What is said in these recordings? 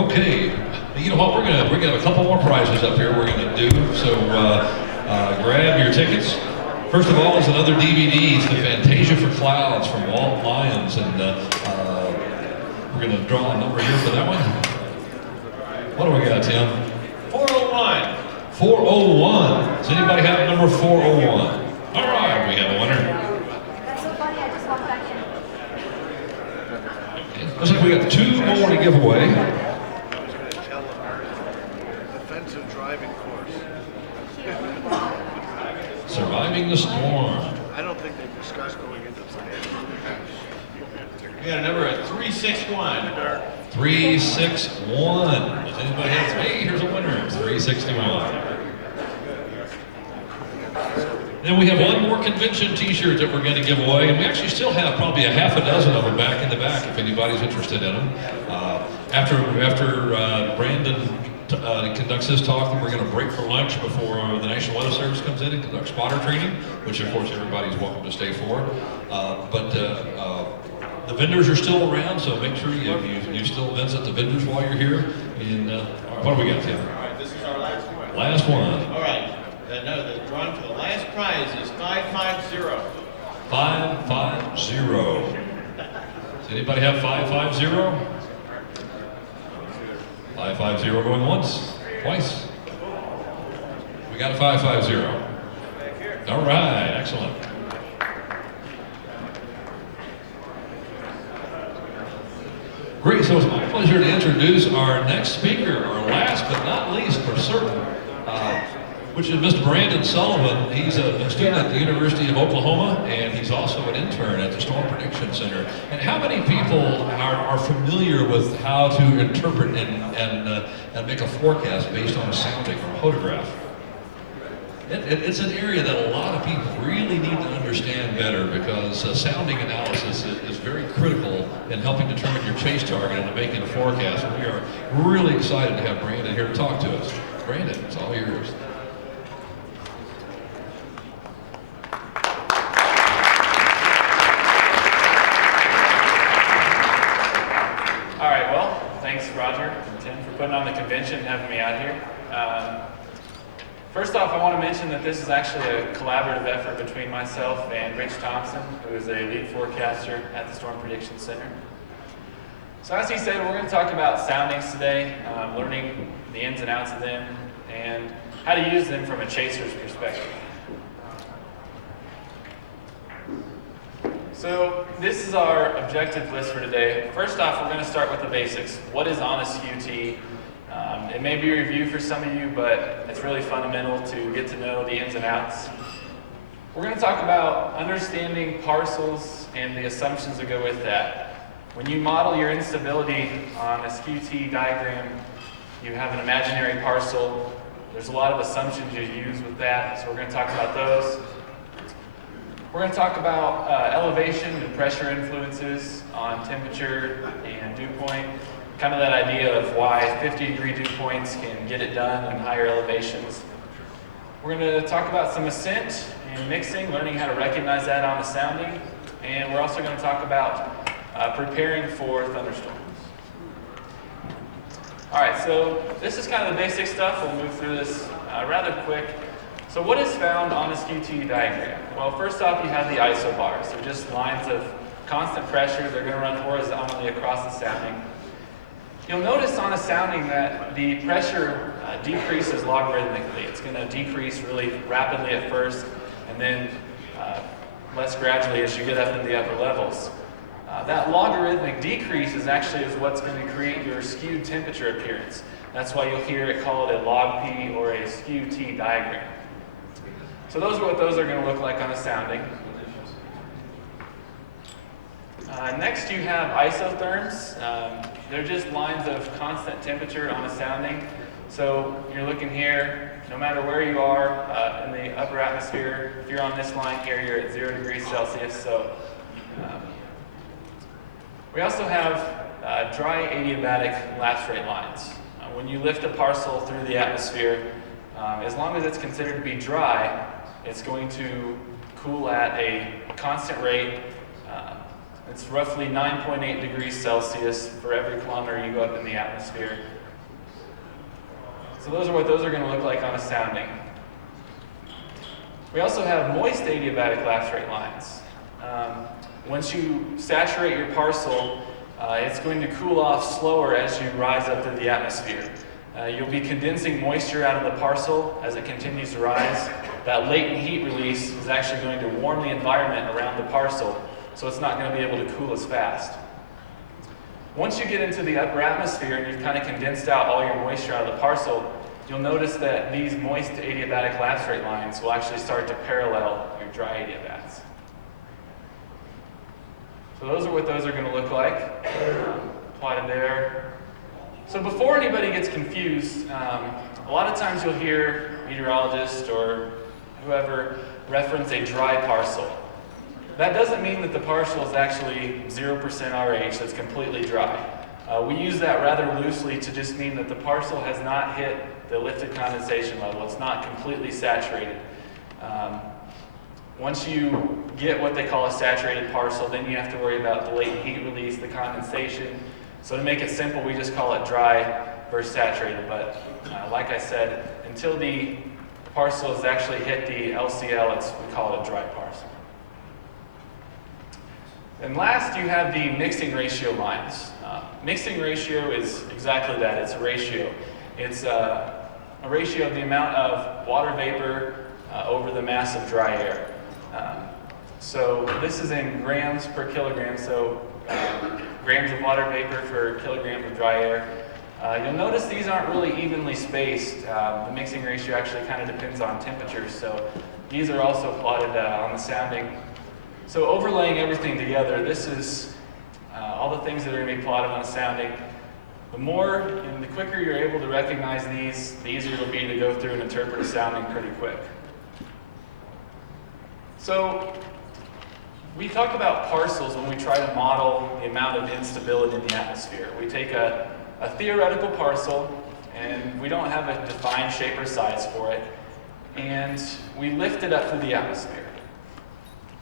Okay, you know what? We're gonna have a couple more prizes up here. We're gonna do so. Grab your tickets. First of all, is another DVD. It's the Fantasia for Clouds from Walt Lyons, and we're gonna draw a number here for that one. What do we got, Tim? 401. 401. Does anybody have number 401? All right, we have a winner. That's so funny, I just walked back in. Looks like we got 2 more to give away. Defensive driving course. Surviving the storm. I don't think they've discussed going into financial. We got a number at 361. 361. Does anybody have? Hey, here's a winner. 361. Then we have one more convention t-shirt that we're going to give away, and we actually still have probably a half a dozen of them back in the back if anybody's interested in them. After Brandon conducts his talk, then we're going to break for lunch before the National Weather Service comes in and conducts spotter training, which of course everybody's welcome to stay for. The vendors are still around, so make sure you still visit the vendors while you're here. And what do we got, Tim? All right, this is our last one. Last one. All right. No, the drawing for the last prize is 550. 550. Does anybody have 550? 550 going once, twice. We got a 550. All right, excellent. Great, so it's my pleasure to introduce our next speaker, our last but not least for certain, which is Mr. Brandon Sullivan. He's a student at the University of Oklahoma, and he's also an intern at the Storm Prediction Center. And how many people are familiar with how to interpret and make a forecast based on a sounding or a photograph? It's an area that a lot of people really need to understand better, because sounding analysis is very critical in helping determine your chase target and making a forecast. And we are really excited to have Brandon here to talk to us. Brandon, it's all yours. All right, well, thanks Roger and Tim for putting on the convention and having me out here. First off, I want to mention that this is actually a collaborative effort between myself and Rich Thompson, who is a lead forecaster at the Storm Prediction Center. So as he said, we're going to talk about soundings today, learning the ins and outs of them, and how to use them from a chaser's perspective. So this is our objective list for today. First off, we're going to start with the basics. What is on a SKU? It may be a review for some of you, but it's really fundamental to get to know the ins and outs. We're going to talk about understanding parcels and the assumptions that go with that. When you model your instability on a SKU diagram, you have an imaginary parcel. There's a lot of assumptions you use with that, so we're going to talk about those. We're going to talk about elevation and pressure influences on temperature and dew point. Kind of that idea of why 50-degree dew points can get it done in higher elevations. We're going to talk about some ascent and mixing, learning how to recognize that on a sounding. And we're also going to talk about preparing for thunderstorms. All right, so this is kind of the basic stuff. We'll move through this rather quick. So what is found on a SKU diagram? Well, first off, you have the isobars. They're just lines of constant pressure. They're going to run horizontally across the sounding. You'll notice on a sounding that the pressure decreases logarithmically. It's going to decrease really rapidly at first, and then less gradually as you get up in the upper levels. That logarithmic decrease is actually what's going to create your skewed temperature appearance. That's why you'll hear it called a log P or a skew T diagram. So those are what those are going to look like on a sounding. Next you have isotherms. They're just lines of constant temperature on a sounding. So you're looking here, no matter where you are in the upper atmosphere, if you're on this line here, you're at 0 degrees Celsius. So we also have dry adiabatic lapse rate lines. When you lift a parcel through the atmosphere, as long as it's considered to be dry, it's going to cool at a constant rate It's roughly 9.8 degrees Celsius for every kilometer you go up in the atmosphere. So those are what those are going to look like on a sounding. We also have moist adiabatic lapse rate lines. Once you saturate your parcel, it's going to cool off slower as you rise up through the atmosphere. You'll be condensing moisture out of the parcel as it continues to rise. That latent heat release is actually going to warm the environment around the parcel, so it's not going to be able to cool as fast. Once you get into the upper atmosphere and you've kind of condensed out all your moisture out of the parcel, you'll notice that these moist adiabatic lapse rate lines will actually start to parallel your dry adiabats. So those are what those are going to look like, plotted there. So before anybody gets confused, a lot of times you'll hear meteorologists or whoever reference a dry parcel. That doesn't mean that the parcel is actually 0% RH, that's completely dry. We use that rather loosely to just mean that the parcel has not hit the lifted condensation level. It's not completely saturated. Once you get what they call a saturated parcel, then you have to worry about the latent heat release, the condensation. So to make it simple, we just call it dry versus saturated. But like I said, until the parcel has actually hit the LCL, we call it a dry parcel. And last, you have the mixing ratio lines. Mixing ratio is exactly that. It's a ratio. It's a ratio of the amount of water vapor over the mass of dry air. So this is in grams per kilogram, so grams of water vapor per kilogram of dry air. You'll notice these aren't really evenly spaced. The mixing ratio actually kind of depends on temperature, so these are also plotted on the sounding. So overlaying everything together, this is all the things that are going to be plotted on a sounding. The more and the quicker you're able to recognize these, the easier it'll be to go through and interpret a sounding pretty quick. So we talk about parcels when we try to model the amount of instability in the atmosphere. We take a theoretical parcel, and we don't have a defined shape or size for it, and we lift it up through the atmosphere.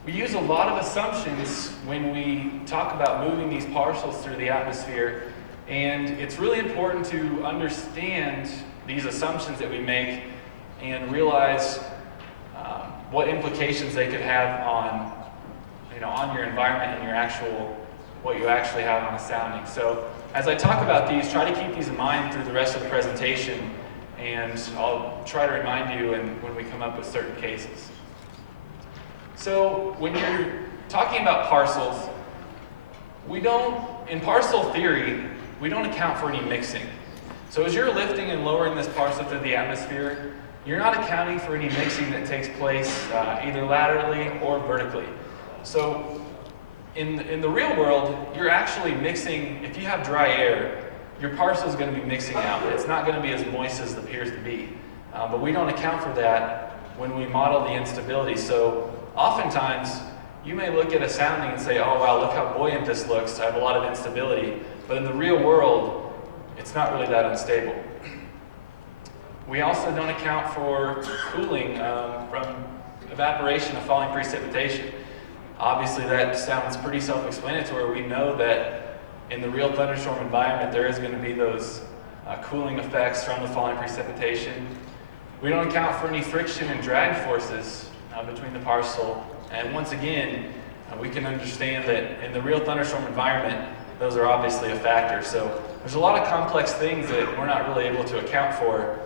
We use a lot of assumptions when we talk about moving these parcels through the atmosphere, and it's really important to understand these assumptions that we make and realize what implications they could have on, on your environment and what you actually have on a sounding. So as I talk about these, try to keep these in mind through the rest of the presentation, and I'll try to remind you when we come up with certain cases. So when you're talking about parcels, in parcel theory, we don't account for any mixing. So as you're lifting and lowering this parcel through the atmosphere, you're not accounting for any mixing that takes place either laterally or vertically. So in the real world, you're actually mixing. If you have dry air, your parcel is going to be mixing out. It's not going to be as moist as it appears to be. But we don't account for that when we model the instability. So oftentimes, you may look at a sounding and say, oh wow, look how buoyant this looks. I have a lot of instability. But in the real world, it's not really that unstable. We also don't account for cooling from evaporation of falling precipitation. Obviously, that sounds pretty self-explanatory. We know that in the real thunderstorm environment, there is going to be those cooling effects from the falling precipitation. We don't account for any friction and drag forces between the parcel. And once again, we can understand that in the real thunderstorm environment, those are obviously a factor. So there's a lot of complex things that we're not really able to account for.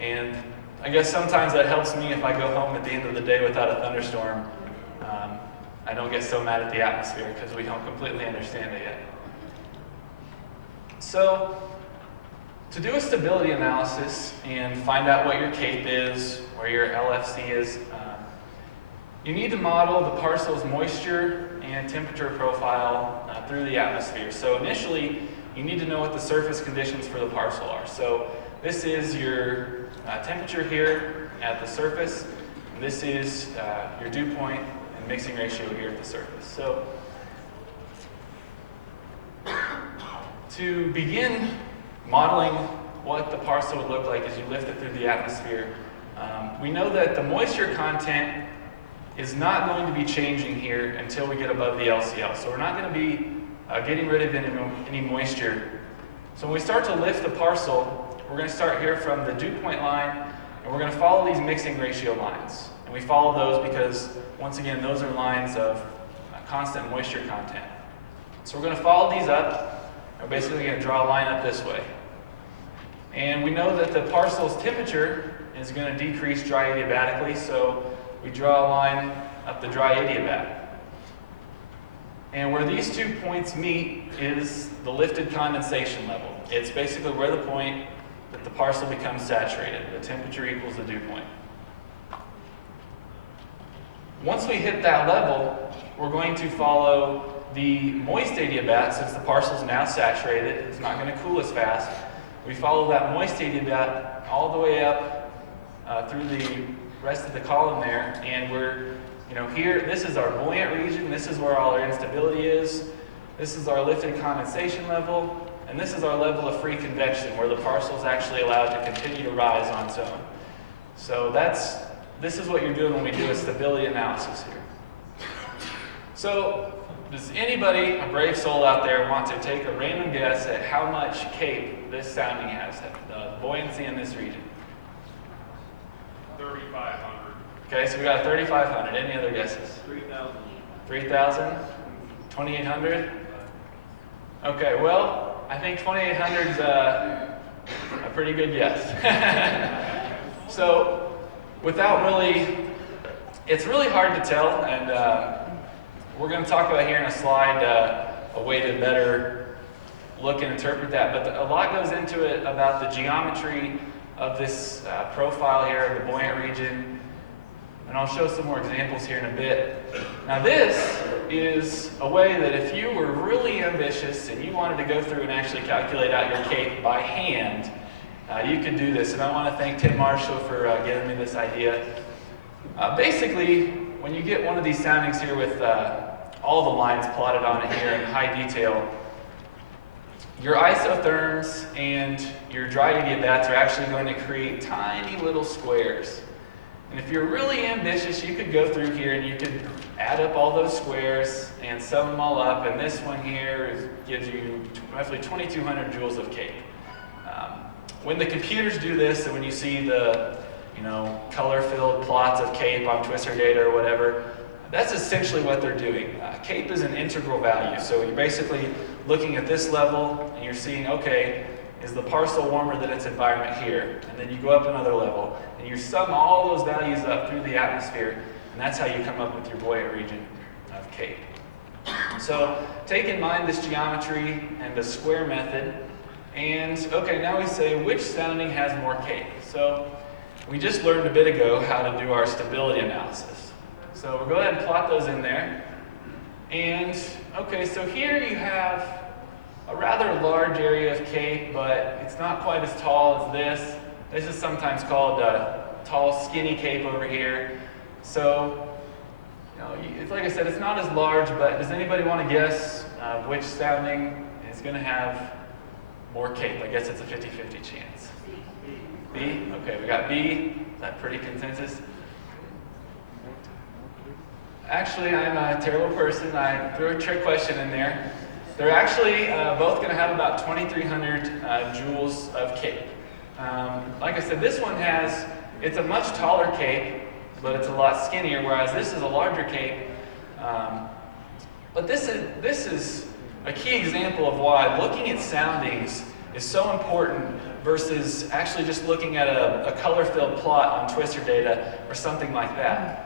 And I guess sometimes that helps me if I go home at the end of the day without a thunderstorm. I don't get so mad at the atmosphere because we don't completely understand it yet. So to do a stability analysis and find out what your CAPE is, or your LFC is, you need to model the parcel's moisture and temperature profile through the atmosphere. So initially, you need to know what the surface conditions for the parcel are. So this is your temperature here at the surface, and this is your dew point and mixing ratio here at the surface. So to begin modeling what the parcel would look like as you lift it through the atmosphere, we know that the moisture content is not going to be changing here until we get above the LCL. So we're not going to be getting rid of any moisture. So when we start to lift the parcel, we're going to start here from the dew point line, and we're going to follow these mixing ratio lines. And we follow those because, once again, those are lines of constant moisture content. So we're going to follow these up. We're basically going to draw a line up this way. And we know that the parcel's temperature is going to decrease dry adiabatically, so we draw a line up the dry adiabat. And where these 2 points meet is the lifted condensation level. It's basically where the point that the parcel becomes saturated. The temperature equals the dew point. Once we hit that level, we're going to follow the moist adiabat, since the parcel is now saturated. It's not going to cool as fast. We follow that moist adiabat all the way up through the rest of the column there, and we're, here, this is our buoyant region. This is where all our instability is. This is our lifted condensation level, and this is our level of free convection, where the parcel is actually allowed to continue to rise on its own. So this is what you're doing when we do a stability analysis here. So does anybody, a brave soul out there, want to take a random guess at how much cape this sounding has, the buoyancy in this region? 3,500. Okay, so we got 3,500. Any other guesses? 3,000. 3,000? 2,800? Okay, well, I think 2,800 is a pretty good guess. So, it's really hard to tell, and we're going to talk about here in a slide a way to better look and interpret that. But a lot goes into it about the geometry of this profile here of the buoyant region. And I'll show some more examples here in a bit. Now this is a way that if you were really ambitious and you wanted to go through and actually calculate out your cape by hand, you could do this. And I want to thank Tim Marshall for giving me this idea. Basically, when you get one of these soundings here with all the lines plotted on it here in high detail, your isotherms and your dry adiabats are actually going to create tiny little squares. And if you're really ambitious, you could go through here and you could add up all those squares and sum them all up, and this one here gives you roughly 2,200 joules of cape. When the computers do this, and when you see the color-filled plots of cape on Twister data or whatever, that's essentially what they're doing. Cape is an integral value, so you're basically looking at this level and you're seeing, okay, is the parcel warmer than its environment here? And then you go up another level and you sum all those values up through the atmosphere, and that's how you come up with your buoyant region of cape. So take in mind this geometry and the square method, and okay, now we say which sounding has more cape. So we just learned a bit ago how to do our stability analysis. So we'll go ahead and plot those in there. And okay, so here you have a rather large area of cape, but it's not quite as tall as this. This is sometimes called tall, skinny cape over here. So, it's like I said, it's not as large, but does anybody want to guess which sounding is going to have more cape? I guess it's a 50-50 chance. B? Okay, we got B. Is that pretty consensus? Actually, I'm a terrible person. I threw a trick question in there. They're actually both going to have about 2,300 joules of cape. Like I said, this one it's a much taller cape, but it's a lot skinnier, whereas this is a larger cape. But this is a key example of why looking at soundings is so important versus actually just looking at a color-filled plot on Twister data or something like that.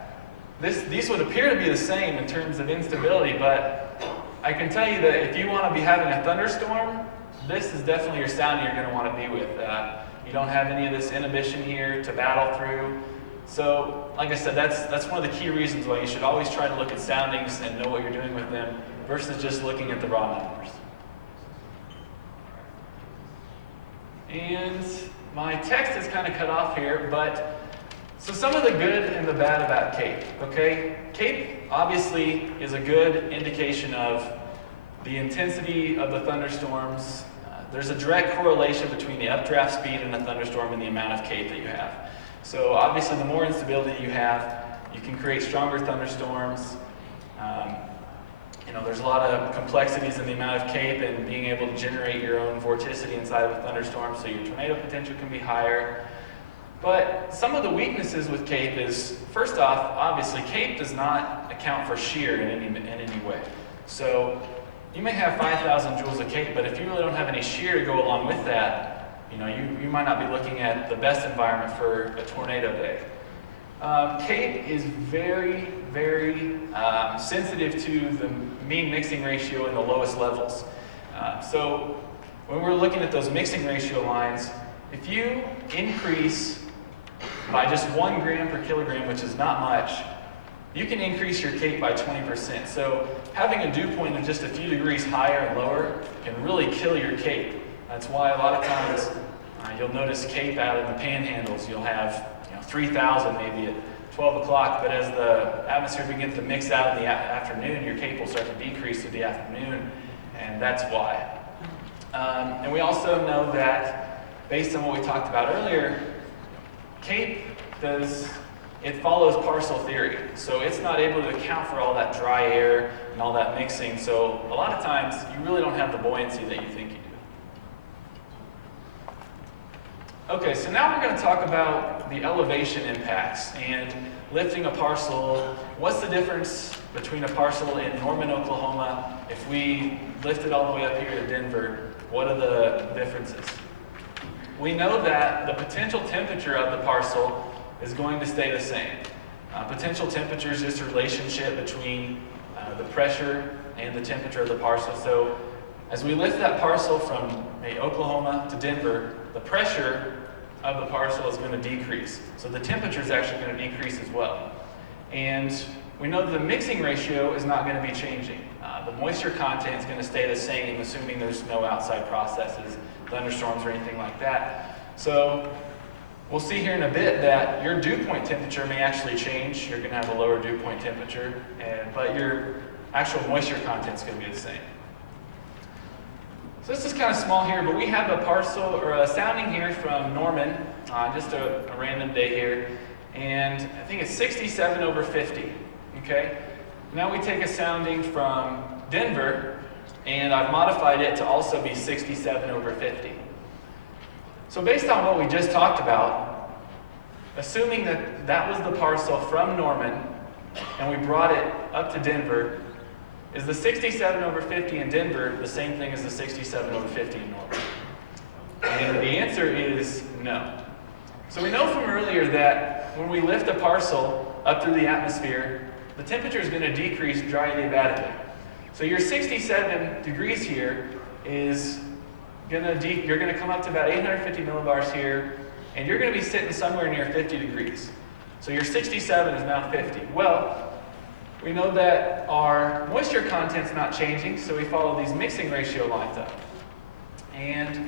These would appear to be the same in terms of instability, but I can tell you that if you want to be having a thunderstorm, this is definitely your sounding you're going to want to be with. You don't have any of this inhibition here to battle through. So, like I said, that's one of the key reasons why you should always try to look at soundings and know what you're doing with them versus just looking at the raw numbers. And my text is kind of cut off here, but so some of the good and the bad about cape, okay? Cape obviously is a good indication of the intensity of the thunderstorms. There's a direct correlation between the updraft speed in a thunderstorm and the amount of cape that you have. So obviously the more instability you have, You can create stronger thunderstorms. There's a lot of complexities in the amount of CAPE and being able to generate your own vorticity inside of a thunderstorm, so your tornado potential can be higher. But some of the weaknesses with CAPE is, first off, obviously, CAPE does not account for shear in any way. So you may have 5,000 joules of CAPE, but if you really don't have any shear to go along with that, you might not be looking at the best environment for a tornado day. CAPE is very, very sensitive to the mean mixing ratio in the lowest levels. So when we're looking at those mixing ratio lines, if you increase by just 1 gram per kilogram, which is not much, you can increase your CAPE by 20%. So having a dew point of just a few degrees higher and lower can really kill your CAPE. That's why a lot of times you'll notice CAPE out in the panhandles. You'll have 3,000 maybe at 12 o'clock, but as the atmosphere begins to mix out in the afternoon, your CAPE will start to decrease through the afternoon, and that's why. And we also know that, based on what we talked about earlier, CAPE follows Parcel theory, so it's not able to account for all that dry air and all that mixing, so a lot of times you really don't have the buoyancy that you think you do. Okay, so now we're going to talk about the elevation impacts and lifting a parcel. What's the difference between a parcel in Norman, Oklahoma? If we lift it all the way up here to Denver, what are the differences? We know that the potential temperature of the parcel is going to stay the same. Potential temperature is just a relationship between the pressure and the temperature of the parcel. So as we lift that parcel from Oklahoma to Denver, the pressure of the parcel is going to decrease. So the temperature is actually going to decrease as well. And we know that the mixing ratio is not going to be changing. The moisture content is going to stay the same, assuming there's no outside processes, thunderstorms, or anything like that. So we'll see here in a bit that your dew point temperature may actually change. You're going to have a lower dew point temperature, but your actual moisture content is going to be the same. So this is kind of small here, but we have a parcel or a sounding here from Norman, just a random day here, and I think it's 67 over 50, okay? Now we take a sounding from Denver, and I've modified it to also be 67 over 50. So based on what we just talked about, assuming that that was the parcel from Norman, and we brought it up to Denver, is the 67 over 50 in Denver the same thing as the 67 over 50 in Norman? And the answer is no. So we know from earlier that when we lift a parcel up through the atmosphere, the temperature is going to decrease dry adiabatically. So your 67 degrees here is you're going to come up to about 850 millibars here, and you're going to be sitting somewhere near 50 degrees. So your 67 is now 50. Well, we know that our moisture content's not changing, so we follow these mixing ratio lines up. And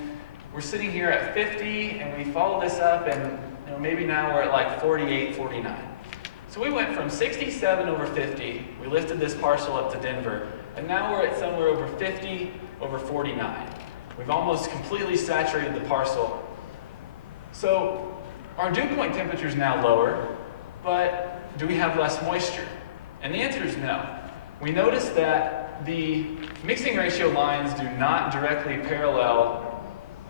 we're sitting here at 50, and we follow this up, and maybe now we're at like 48, 49. So we went from 67 over 50, we lifted this parcel up to Denver, and now we're at somewhere over 50 over 49. We've almost completely saturated the parcel. So our dew point temperature is now lower, but do we have less moisture? And the answer is no. We notice that the mixing ratio lines do not directly parallel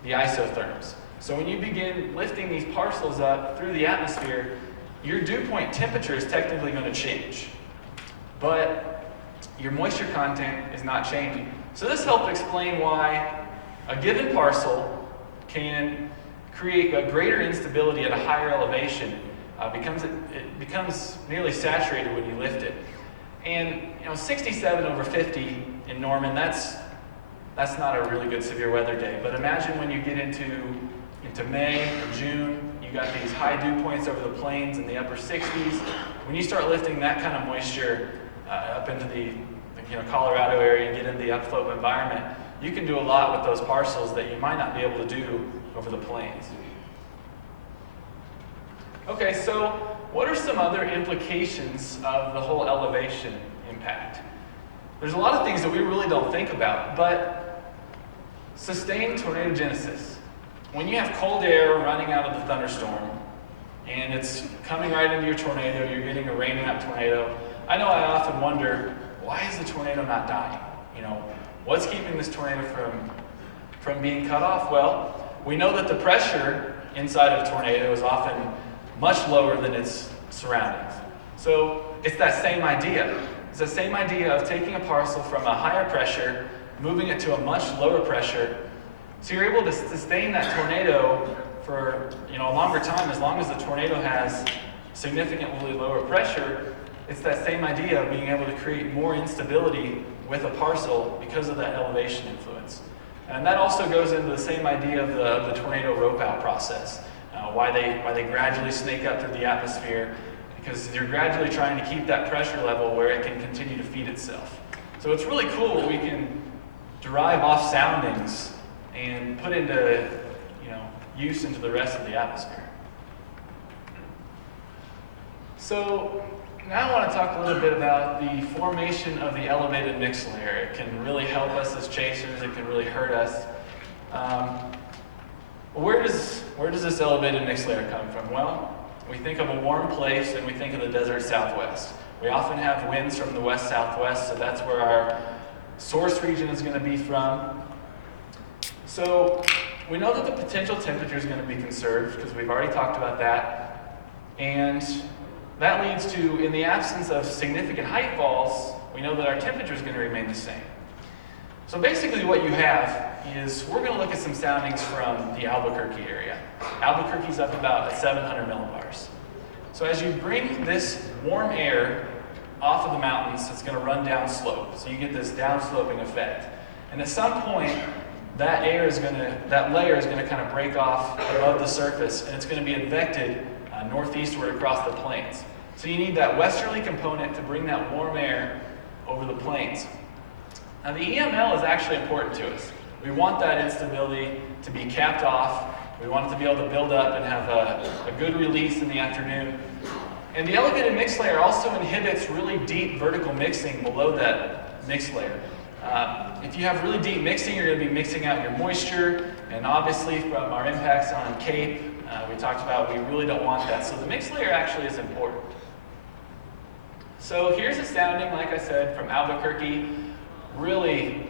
the isotherms. So when you begin lifting these parcels up through the atmosphere, your dew point temperature is technically going to change, but your moisture content is not changing. So this helps explain why a given parcel can create a greater instability at a higher elevation. It becomes nearly saturated when you lift it. And 67 over 50 in Norman, that's not a really good severe weather day. But imagine when you get into May or June, you got these high dew points over the plains in the upper 60s. When you start lifting that kind of moisture up into the Colorado area and get into the upslope environment, you can do a lot with those parcels that you might not be able to do over the plains. Okay, so what are some other implications of the whole elevation impact? There's a lot of things that we really don't think about, but sustained tornadogenesis. When you have cold air running out of the thunderstorm and it's coming right into your tornado, you're getting a rain map tornado. I know I often wonder, why is the tornado not dying? You know, what's keeping this tornado from being cut off? Well, we know that the pressure inside of a tornado is often much lower than its surroundings. So it's that same idea. It's the same idea of taking a parcel from a higher pressure, moving it to a much lower pressure, so you're able to sustain that tornado for a longer time. As long as the tornado has significantly lower pressure, it's that same idea of being able to create more instability with a parcel because of that elevation influence. And that also goes into the same idea of the tornado rope out process, why they gradually snake up through the atmosphere, because you're gradually trying to keep that pressure level where it can continue to feed itself. So it's really cool. We can derive off soundings and put into use into the rest of the atmosphere. So now I want to talk a little bit about the formation of the elevated mix layer. It can really help us as chasers. It can really hurt us. Where does this elevated mix layer come from? Well, we think of a warm place and we think of the desert Southwest. We often have winds from the west-southwest, so that's where our source region is going to be from. So we know that the potential temperature is going to be conserved because we've already talked about that. And that leads to, in the absence of significant height falls, we know that our temperature is going to remain the same. So basically what you have is, we're going to look at some soundings from the Albuquerque area. Albuquerque's up about at 700 millibars. So as you bring this warm air off of the mountains, it's going to run down slope. So you get this downsloping effect. And at some point, that layer is going to kind of break off above the surface, and it's going to be advected northeastward across the plains. So you need that westerly component to bring that warm air over the plains. Now the EML is actually important to us. We want that instability to be capped off. We want it to be able to build up and have a good release in the afternoon. And the elevated mix layer also inhibits really deep vertical mixing below that mix layer. If you have really deep mixing, you're going to be mixing out your moisture, and obviously from our impacts on Cape, we talked about we really don't want that. So the mix layer actually is important. So here's a sounding, like I said, from Albuquerque. Really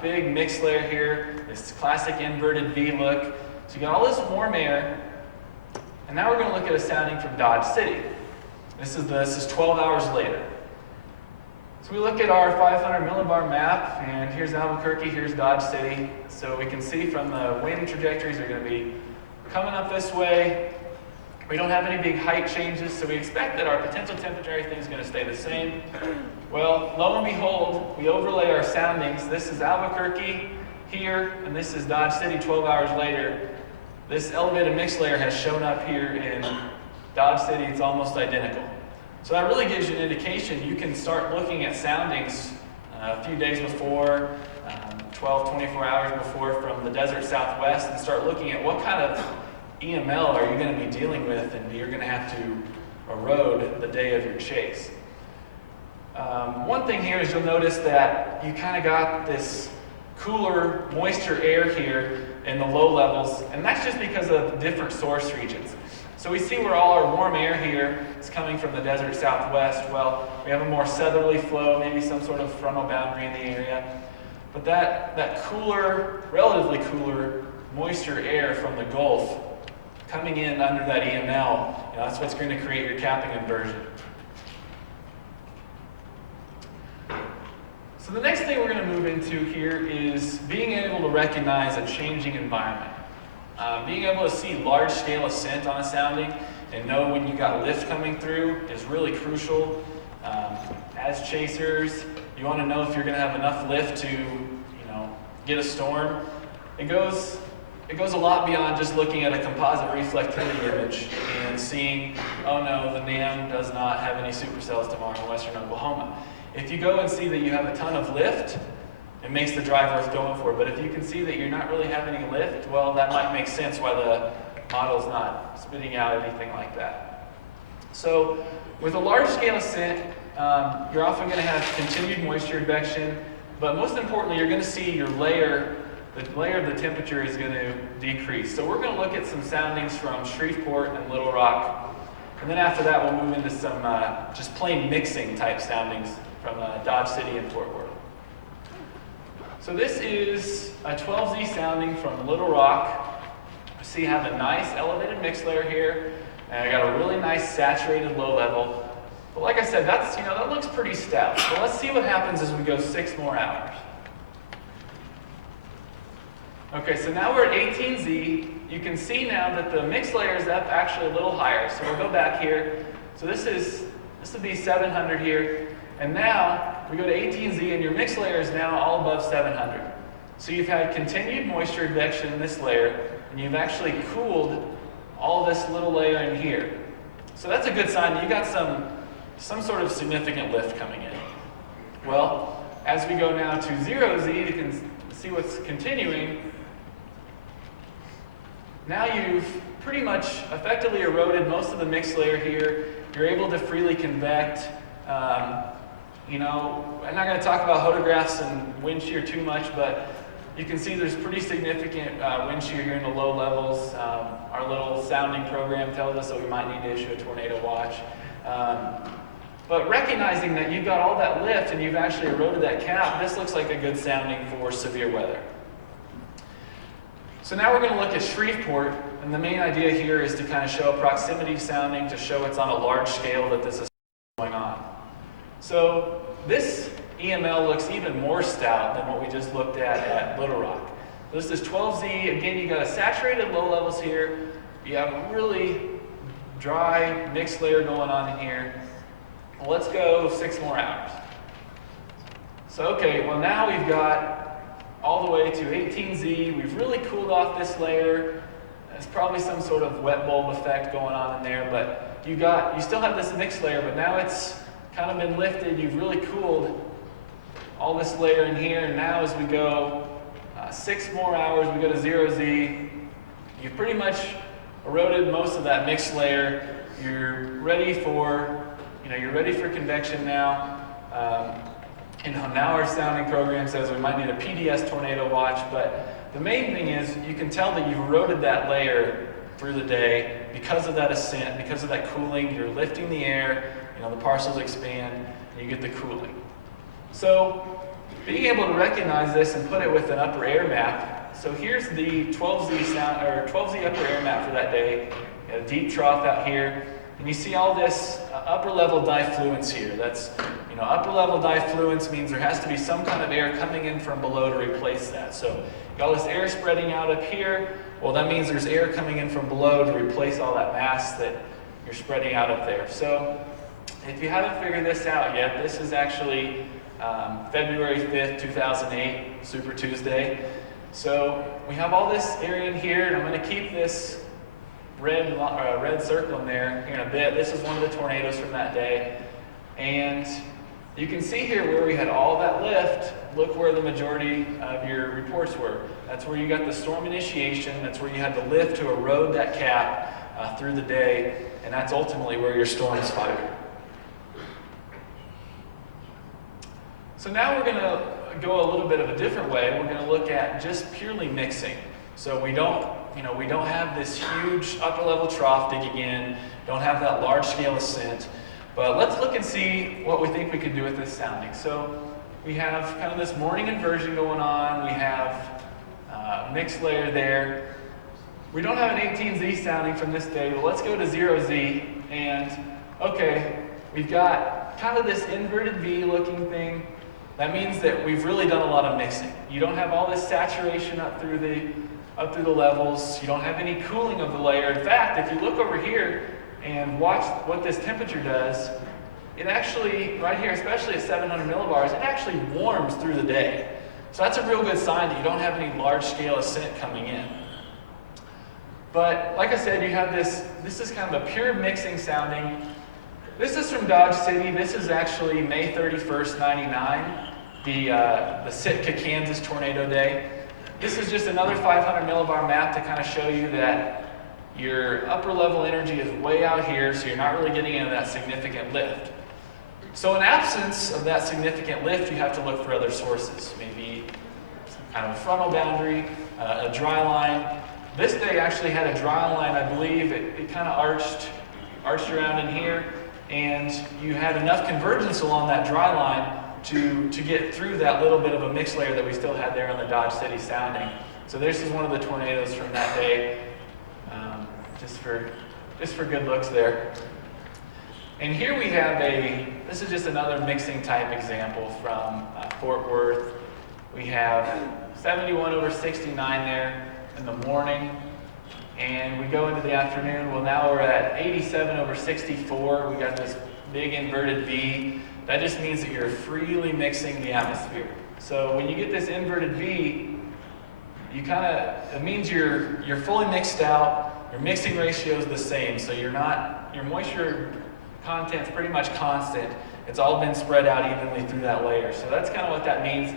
big mix layer here, this classic inverted V look. So you got all this warm air, and now we're going to look at a sounding from Dodge City. This is 12 hours later. So we look at our 500 millibar map, and here's Albuquerque, here's Dodge City. So we can see from the wind trajectories are going to be coming up this way. We don't have any big height changes, so we expect that our potential temperature, everything is going to stay the same. Well, lo and behold, we overlay our soundings. This is Albuquerque here, and this is Dodge City 12 hours later. This elevated mix layer has shown up here in Dodge City. It's almost identical. So that really gives you an indication. You can start looking at soundings a few days before, 12, 24 hours before from the desert Southwest, and start looking at what kind of EML are you going to be dealing with, and you're going to have to erode the day of your chase. One thing here is you'll notice that you kind of got this cooler moisture air here in the low levels, and that's just because of different source regions. So we see where all our warm air here is coming from the desert Southwest. Well, we have a more southerly flow, maybe some sort of frontal boundary in the area. But that cooler, relatively cooler moisture air from the Gulf coming in under that EML, that's what's going to create your capping inversion. So the next thing we're going to move into here is being able to recognize a changing environment. Being able to see large-scale ascent on a sounding and know when you got lift coming through is really crucial. As chasers, you want to know if you're going to have enough lift to, get a storm. It goes a lot beyond just looking at a composite reflectivity image and seeing, oh no, the NAM does not have any supercells tomorrow in western Oklahoma. If you go and see that you have a ton of lift, it makes the drive worth going for. But if you can see that you're not really having any lift, well, that might make sense why the model's not spitting out anything like that. So with a large-scale ascent, you're often going to have continued moisture advection, but most importantly, you're going to see your layer, the layer of the temperature is going to decrease. So we're going to look at some soundings from Shreveport and Little Rock. And then after that, we'll move into some just plain mixing type soundings from Dodge City and Fort Worth. So this is a 12Z sounding from Little Rock. See, I have a nice elevated mix layer here, and I got a really nice saturated low level. But like I said, that's, that looks pretty stout. So let's see what happens as we go 6 more hours. Okay, so now we're at 18Z. You can see now that the mix layer is up actually a little higher. So we'll go back here. So this would be 700 here. And now we go to 18Z and your mix layer is now all above 700. So you've had continued moisture advection in this layer, and you've actually cooled all this little layer in here. So that's a good sign that you got some sort of significant lift coming in. Well, as we go now to 0Z, you can see what's continuing. Now you've pretty much effectively eroded most of the mix layer here. You're able to freely convect. I'm not going to talk about photographs and wind shear too much, but you can see there's pretty significant wind shear here in the low levels. Our little sounding program tells us that we might need to issue a tornado watch. But recognizing that you've got all that lift and you've actually eroded that cap, this looks like a good sounding for severe weather. So now we're going to look at Shreveport, and the main idea here is to kind of show a proximity sounding to show it's on a large scale that this is going on. So this EML looks even more stout than what we just looked at Little Rock. This is 12Z. Again, you got a saturated low levels here. You have a really dry mixed layer going on in here. Well, let's go 6 more hours. So, okay, well now we've got all the way to 18Z. We've really cooled off this layer. There's probably some sort of wet bulb effect going on in there, but you still have this mixed layer, but now it's kind of been lifted. You've really cooled all this layer in here, and now as we go 6 more hours, we go to 0Z. You've pretty much eroded most of that mixed layer. You're ready for convection now. Now our sounding program says we might need a PDS tornado watch, but the main thing is you can tell that you've eroded that layer through the day because of that ascent, because of that cooling. You're lifting the air, the parcels expand, and you get the cooling. So being able to recognize this and put it with an upper air map. So here's the 12Z upper air map for that day. You got a deep trough out here, and you see all this upper level diffluence here. That's upper level diffluence means there has to be some kind of air coming in from below to replace that. So you got all this air spreading out up here. Well, that means there's air coming in from below to replace all that mass that you're spreading out up there. So if you haven't figured this out yet, this is actually February 5th, 2008, Super Tuesday. So we have all this area in here, and I'm going to keep this red circle in there here in a bit. This is one of the tornadoes from that day. And you can see here where we had all that lift. Look where the majority of your reports were. That's where you got the storm initiation. That's where you had the lift to erode that cap through the day. And that's ultimately where your storm is fired. So now we're going to go a little bit of a different way. We're going to look at just purely mixing. So we don't have this huge upper level trough digging in, don't have that large scale ascent. But let's look and see what we think we can do with this sounding. So we have kind of this morning inversion going on. We have mixed layer there. We don't have an 18Z sounding from this day, but let's go to 0Z. And okay, we've got kind of this inverted V looking thing. That means that we've really done a lot of mixing. You don't have all this saturation up through the levels. You don't have any cooling of the layer. In fact, if you look over here and watch what this temperature does, it actually, right here, especially at 700 millibars, it actually warms through the day. So that's a real good sign that you don't have any large-scale ascent coming in. But like I said, you have this is kind of a pure mixing sounding. This is from Dodge City. This is actually May 31st, 99, the Sitka, Kansas tornado day. This is just another 500 millibar map to kind of show you that your upper level energy is way out here, so you're not really getting into that significant lift. So in absence of that significant lift, you have to look for other sources. Maybe some kind of a frontal boundary, a dry line. This day actually had a dry line, I believe. It kind of arched arched around in here, and you had enough convergence along that dry line to get through that little bit of a mixed layer that we still had there on the Dodge City sounding. So this is one of the tornadoes from that day, just for good looks there. And here we have this is just another mixing type example from Fort Worth. We have 71 over 69 there in the morning, and we go into the afternoon. Well, now we're at 87 over 64. We got this big inverted V. That just means that you're freely mixing the atmosphere. So when you get this inverted V, it means you're fully mixed out. Your mixing ratio is the same, so your moisture content's pretty much constant. It's all been spread out evenly through that layer. So that's kind of what that means.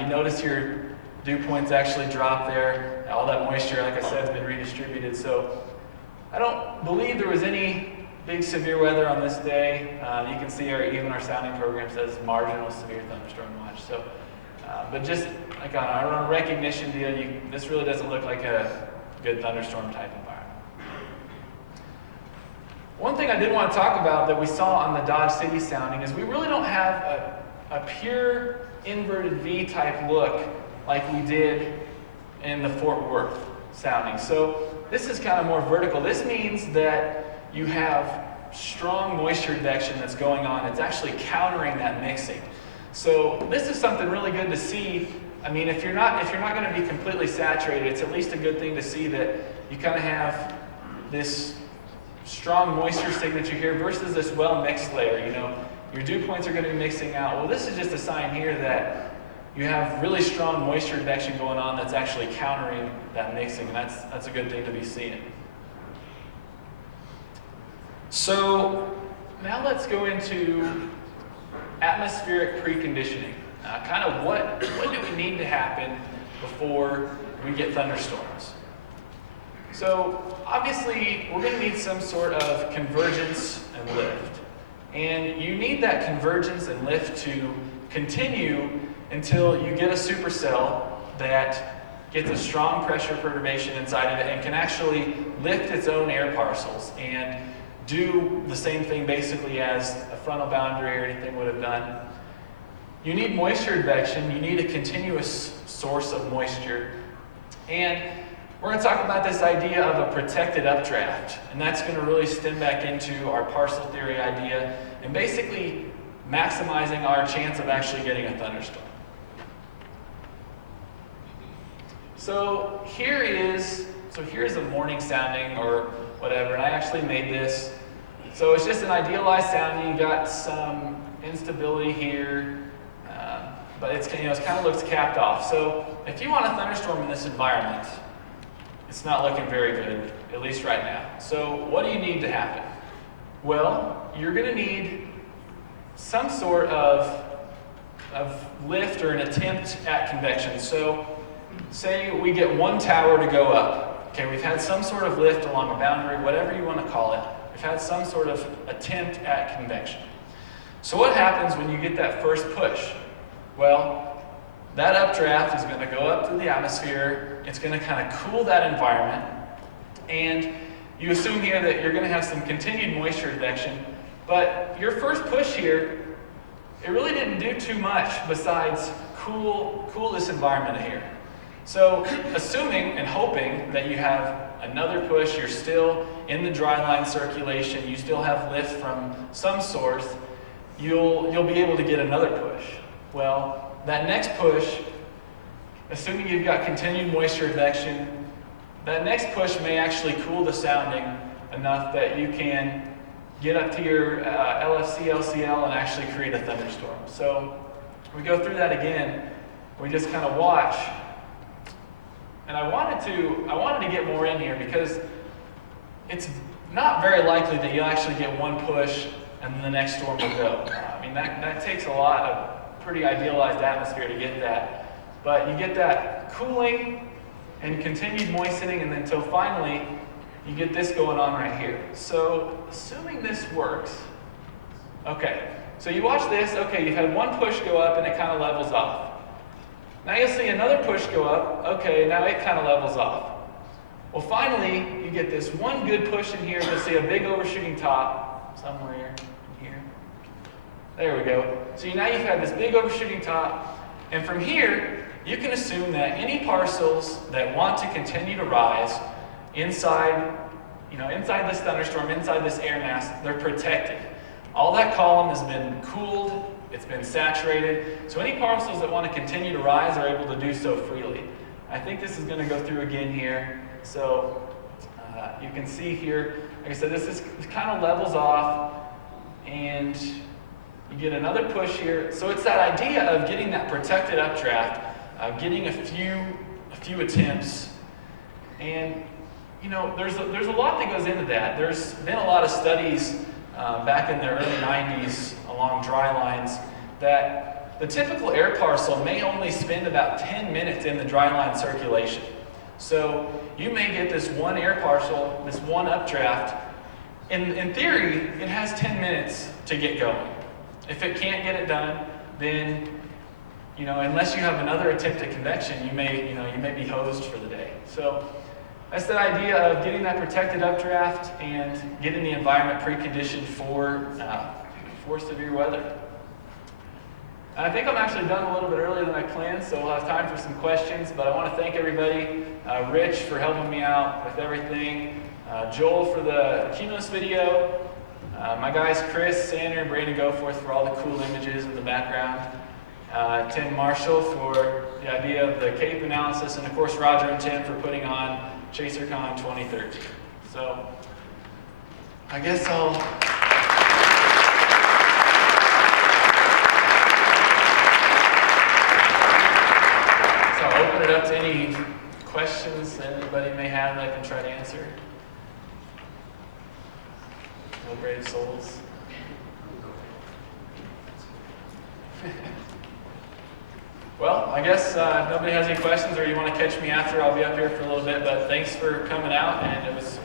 You notice your dew points actually drop there. All that moisture, like I said, has been redistributed. So I don't believe there was any big severe weather on this day. You can see even our sounding program says marginal severe thunderstorm watch. So, but just like on our recognition deal, this really doesn't look like a good thunderstorm type environment. One thing I did want to talk about that we saw on the Dodge City sounding is we really don't have a pure inverted V type look like we did in the Fort Worth sounding. So this is kind of more vertical. This means that you have strong moisture advection that's going on. It's actually countering that mixing. So this is something really good to see. I mean, if you're not going to be completely saturated, it's at least a good thing to see that you kind of have this strong moisture signature here versus this well-mixed layer. You know, your dew points are going to be mixing out. Well, this is just a sign here that you have really strong moisture advection going on that's actually countering that mixing, and that's a good thing to be seeing. So now let's go into atmospheric preconditioning. Kind of what do we need to happen before we get thunderstorms? So obviously we're going to need some sort of convergence and lift. And you need that convergence and lift to continue until you get a supercell that gets a strong pressure perturbation inside of it and can actually lift its own air parcels and do the same thing basically as a frontal boundary or anything would have done. You need moisture advection. You need a continuous source of moisture. And we're going to talk about this idea of a protected updraft. And that's going to really stem back into our parcel theory idea and basically maximizing our chance of actually getting a thunderstorm. So here's a morning sounding or whatever, and I actually made this. So it's just an idealized sounding. You got some instability here, but it kind of looks capped off. So if you want a thunderstorm in this environment, it's not looking very good, at least right now. So what do you need to happen? Well, you're going to need some sort of lift or an attempt at convection. So say we get one tower to go up. Okay, we've had some sort of lift along a boundary, whatever you want to call it. We've had some sort of attempt at convection. So what happens when you get that first push? Well, that updraft is going to go up through the atmosphere. It's going to kind of cool that environment. And you assume here that you're going to have some continued moisture advection. But your first push here, it really didn't do too much besides cool this environment here. So assuming and hoping that you have another push, you're still in the dry line circulation, you still have lift from some source, you'll be able to get another push. Well, that next push, assuming you've got continued moisture advection, that next push may actually cool the sounding enough that you can get up to your LFC, LCL and actually create a thunderstorm. So we go through that again, we just kind of watch. And I wanted to get more in here because it's not very likely that you'll actually get one push and then the next storm will go. I mean, that takes a lot of pretty idealized atmosphere to get that. But you get that cooling and continued moistening, and then until finally you get this going on right here. So assuming this works, okay, so you watch this, okay, you've had one push go up and it kind of levels off. Now you'll see another push go up, okay, now it kind of levels off. Well, finally, you get this one good push in here. You'll see a big overshooting top somewhere in here. There we go. So now you've had this big overshooting top, and from here, you can assume that any parcels that want to continue to rise inside, inside this thunderstorm, inside this air mass, they're protected. All that column has been cooled, it's been saturated, so any parcels that want to continue to rise are able to do so freely. I think this is going to go through again here. So you can see here, like I said, this kind of levels off, and you get another push here. So it's that idea of getting that protected updraft, getting a few attempts, and there's a lot that goes into that. There's been a lot of studies back in the early 90s along dry lines that the typical air parcel may only spend about 10 minutes in the dry line circulation. So you may get this one air parcel, this one updraft. In theory, it has 10 minutes to get going. If it can't get it done, then unless you have another attempt at convection, you may be hosed for the day. So that's the idea of getting that protected updraft and getting the environment preconditioned for severe weather. I think I'm actually done a little bit earlier than I planned, so we'll have time for some questions, but I want to thank everybody. Rich for helping me out with everything, Joel for the Cumulus video, my guys Chris, Sander, and Brandon Goforth for all the cool images in the background, Tim Marshall for the idea of the CAPE analysis, and of course Roger and Tim for putting on ChaserCon 2013. So I guess I'll open it up to any questions that anybody may have that I can try to answer. No brave souls. Well, I guess if nobody has any questions or you want to catch me after, I'll be up here for a little bit, but thanks for coming out, and it was